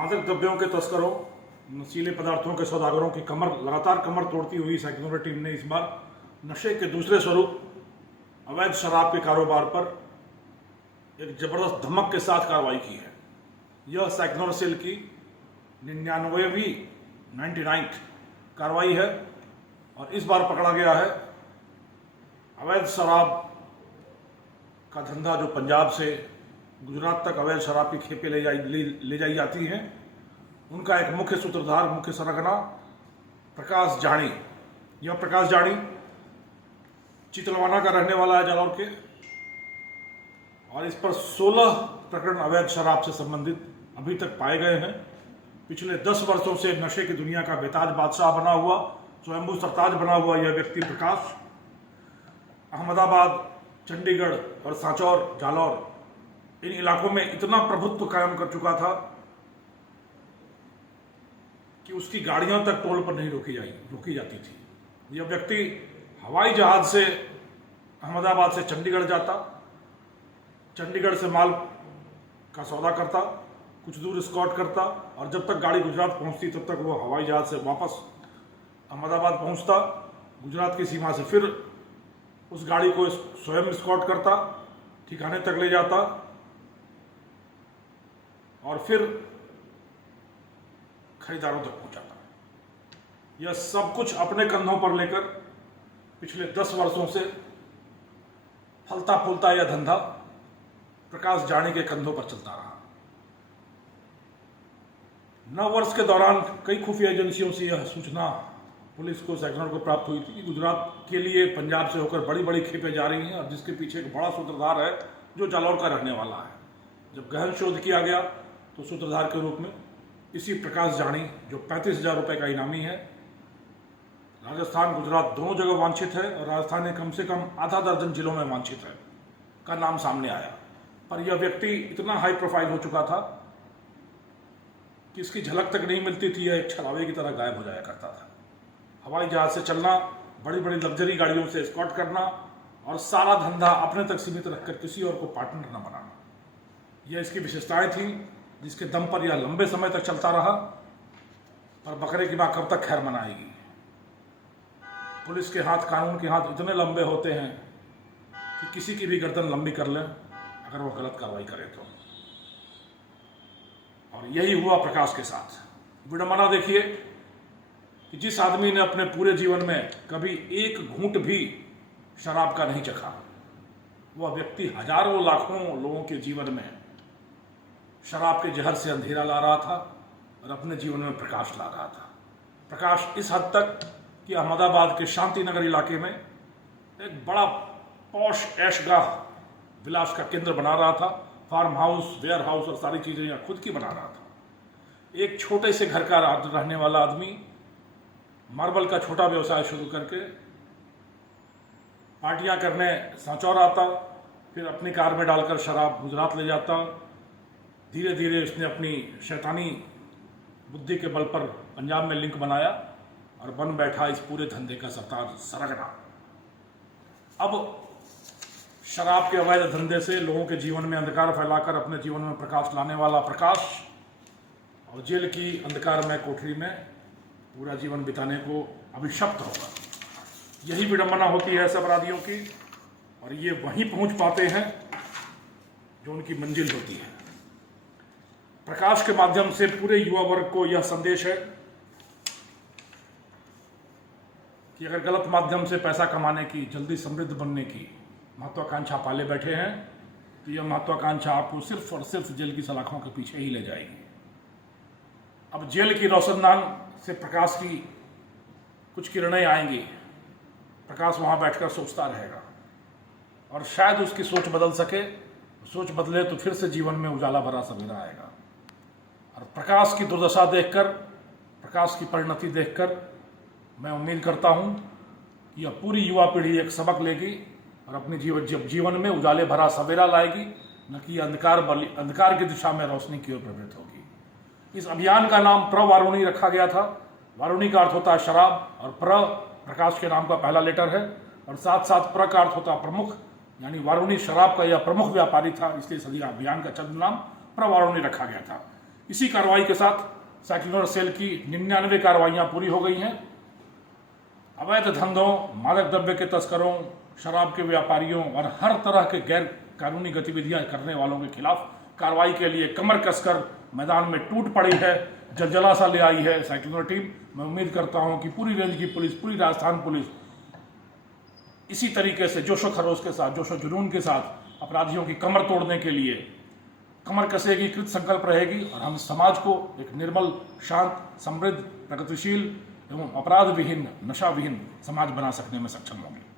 मादक द्रव्यों के तस्करों, नशीले पदार्थों के सौदागरों की लगातार कमर तोड़ती हुई सेक्युलर टीम ने इस बार नशे के दूसरे स्वरूप अवैध शराब के कारोबार पर एक जबरदस्त धमक के साथ कार्रवाई की है। यह सेक्युलर सेल की 99वीं कार्रवाई है और इस बार पकड़ा गया है अवैध शराब का धंधा जो पंजाब से गुजरात तक अवैध शराब की खेपें ले जाई जाती हैं। उनका एक मुख्य सूत्रधार, मुख्य सरगना प्रकाश जानी। यह प्रकाश जानी चितलवाना का रहने वाला है, जालौर के, और इस पर 16 प्रकरण अवैध शराब से संबंधित अभी तक पाए गए हैं। पिछले 10 वर्षों से नशे की दुनिया का बेताज बादशाह बना हुआ, स्वयंभू सरताज बना हुआ यह व्यक्ति प्रकाश अहमदाबाद, चंडीगढ़ और सांचौर, जालौर, इन इलाकों में इतना प्रभुत्व कायम कर चुका था कि उसकी गाड़ियां तक टोल पर नहीं रोकी जाती थी। यह व्यक्ति हवाई जहाज से अहमदाबाद से चंडीगढ़ जाता, चंडीगढ़ से माल का सौदा करता, कुछ दूर स्कॉट करता, और जब तक गाड़ी गुजरात पहुंचती तब तक वो हवाई जहाज से वापस अहमदाबाद पहुंचता। गुजरात की सीमा से फिर उस गाड़ी को स्वयं स्कॉट करता, ठिकाने तक ले जाता और फिर खरीदारों तक पहुंचाता। यह सब कुछ अपने कंधों पर लेकर पिछले 10 वर्षों से फलता फूलता यह धंधा प्रकाश जानी के कंधों पर चलता रहा। 9 वर्ष के दौरान कई खुफिया एजेंसियों से यह सूचना पुलिस को, सेक्टर को प्राप्त हुई थी कि गुजरात के लिए पंजाब से होकर बड़ी बड़ी खेपें जा रही हैं और जिसके पीछे एक बड़ा सूत्रधार है जो जालौर का रहने वाला है। जब गहन शोध किया गया तो सूत्रधार के रूप में इसी प्रकाश जानी, जो 35,000 रुपये का इनामी है, राजस्थान गुजरात दोनों जगह वांछित है और राजस्थान में कम से कम आधा दर्जन जिलों में वांछित है, का नाम सामने आया। पर यह व्यक्ति इतना हाई प्रोफाइल हो चुका था कि इसकी झलक तक नहीं मिलती थी। यह एक छलावे की तरह गायब हो जाया करता था। हवाई जहाज से चलना, बड़ी बड़ी लग्जरी गाड़ियों से एस्कॉर्ट करना और सारा धंधा अपने तक सीमित रखकर किसी और को पार्टनर न बनाना, यह इसकी विशेषताएं थी, जिसके दम पर यह लंबे समय तक चलता रहा। पर बकरे की मां कब तक खैर मनाएगी। पुलिस के हाथ, कानून के हाथ इतने लंबे होते हैं कि किसी की भी गर्दन लंबी कर लें अगर वो गलत कार्रवाई करे तो। और यही हुआ प्रकाश के साथ। विडंबना देखिए कि जिस आदमी ने अपने पूरे जीवन में कभी एक घूंट भी शराब का नहीं चखा, वह व्यक्ति हजारों लाखों लोगों के जीवन में शराब के जहर से अंधेरा ला रहा था और अपने जीवन में प्रकाश ला रहा था। प्रकाश इस हद तक कि अहमदाबाद के शांति नगर इलाके में एक बड़ा पॉश ऐशगाह विलास का केंद्र बना रहा था। फार्म हाउस, वेयर हाउस और सारी चीजें यहाँ खुद की बना रहा था। एक छोटे से घर का रहने वाला आदमी मार्बल का छोटा व्यवसाय शुरू करके पार्टियां करने सांचौर आता, फिर अपनी कार में डालकर शराब गुजरात ले जाता। धीरे धीरे उसने अपनी शैतानी बुद्धि के बल पर पंजाब में लिंक बनाया और बन बैठा इस पूरे धंधे का सरगना। अब शराब के अवैध धंधे से लोगों के जीवन में अंधकार फैलाकर अपने जीवन में प्रकाश लाने वाला प्रकाश और जेल की अंधकारमय कोठरी में पूरा जीवन बिताने को अभिशप्त होगा। यही विडंबना होती है ऐसे अपराधियों की, और ये वहीं पहुंच पाते हैं जो उनकी मंजिल होती है। प्रकाश के माध्यम से पूरे युवा वर्ग को यह संदेश है कि अगर गलत माध्यम से पैसा कमाने की, जल्दी समृद्ध बनने की महत्वाकांक्षा पाले बैठे हैं तो यह महत्वाकांक्षा आपको सिर्फ और सिर्फ जेल की सलाखों के पीछे ही ले जाएगी। अब जेल की रोशनदान से प्रकाश की कुछ किरणें आएंगी। प्रकाश वहां बैठकर सोचता रहेगा और शायद उसकी सोच बदल सके। सोच बदले तो फिर से जीवन में उजाला भरा सवेरा आएगा। और प्रकाश की दुर्दशा देखकर, प्रकाश की परिणति देखकर मैं उम्मीद करता हूं कि यह पूरी युवा पीढ़ी एक सबक लेगी और अपने जीवन में उजाले भरा सवेरा लाएगी, न कि अंधकार की दिशा में रोशनी की ओर प्रवृत्त होगी। इस अभियान का नाम प्रवारुणी रखा गया था। वारुणी का अर्थ होता है शराब और प्रकाश के नाम का पहला लेटर है, और साथ साथ प्र का अर्थ होता है प्रमुख, यानी वारुणी शराब का यह प्रमुख व्यापारी था, इसलिए सदी अभियान का चंद नाम प्रवारुणी रखा गया था। इसी कार्रवाई के साथ साइक्लोर सेल की 99 कार्रवाइयां पूरी हो गई हैं। अवैध धंधों, मादक द्रव्य के तस्करों, शराब के व्यापारियों और हर तरह के गैर कानूनी गतिविधियां करने वालों के खिलाफ कार्रवाई के लिए कमर कसकर मैदान में टूट पड़ी है, जलजला सा ले आई है साइक्लोर टीम। मैं उम्मीद करता हूं कि पूरी रेंज की पुलिस, पूरी राजस्थान पुलिस इसी तरीके से जोशो खरोश के साथ, जोशो जुनून के साथ अपराधियों की कमर तोड़ने के लिए कमर कसेगी, कृत संकल्प रहेगी और हम समाज को एक निर्मल, शांत, समृद्ध, प्रगतिशील एवं अपराध विहीन, नशा विहीन समाज बना सकने में सक्षम होंगे।